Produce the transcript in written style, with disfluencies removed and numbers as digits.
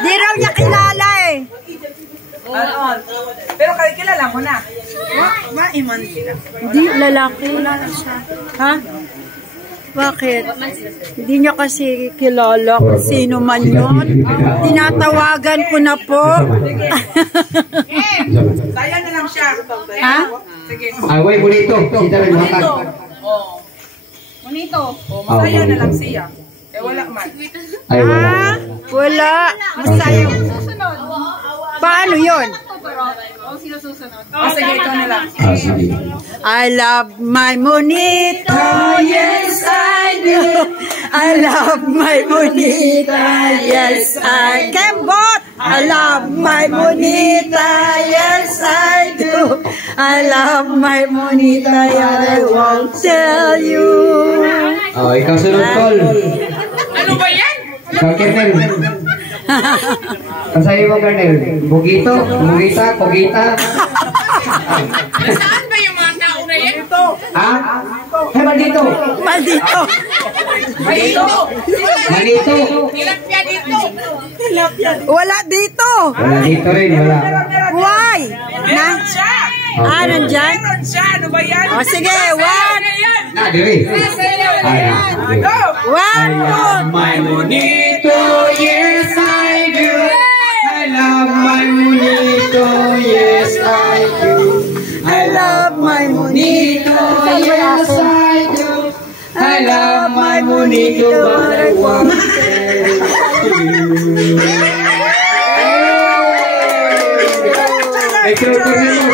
Di raw niya kilala eh. Pero kilala mo na. Maiman sila. Hindi, lalaki. Ha? Bakit? Hindi niya kasi kilala kung sino man yun. Tinatawagan ko na po. Saya na lang siya. Ha? Sige. Away, bonito. Sita rin makan. Bonito. Masaya na lang siya. Eh wala man. Ay, wala. Wala. Masaya. Paano yun? Sige, ikaw na lang. Sige. I love my monita, yes I do. I love my monita, yes I can. But I love my monita, yes I do. I love my monita, I won't tell you. Oh, ikaw sunod, Col. Ano ba yan? Ikaw, Kernel. Kasayo mo, Kernel. Bugito, bugita, pugita. Saan ba yung mga tao na yan? Ha? Hey, maldito. Maldito. Dito. Maldito. Tilapia dito. Wala dito. Wala dito rin, wala. Why? Meron siya. Nandyan? Meron siya. Ano ba yan? O sige, one. Na, diri. Ay, Go! One, two. my monito, yes I do. I love my monito, yes I do. I love my monito, yes I do. I love my monito, but I won't tell you. Ikaw, Kernel.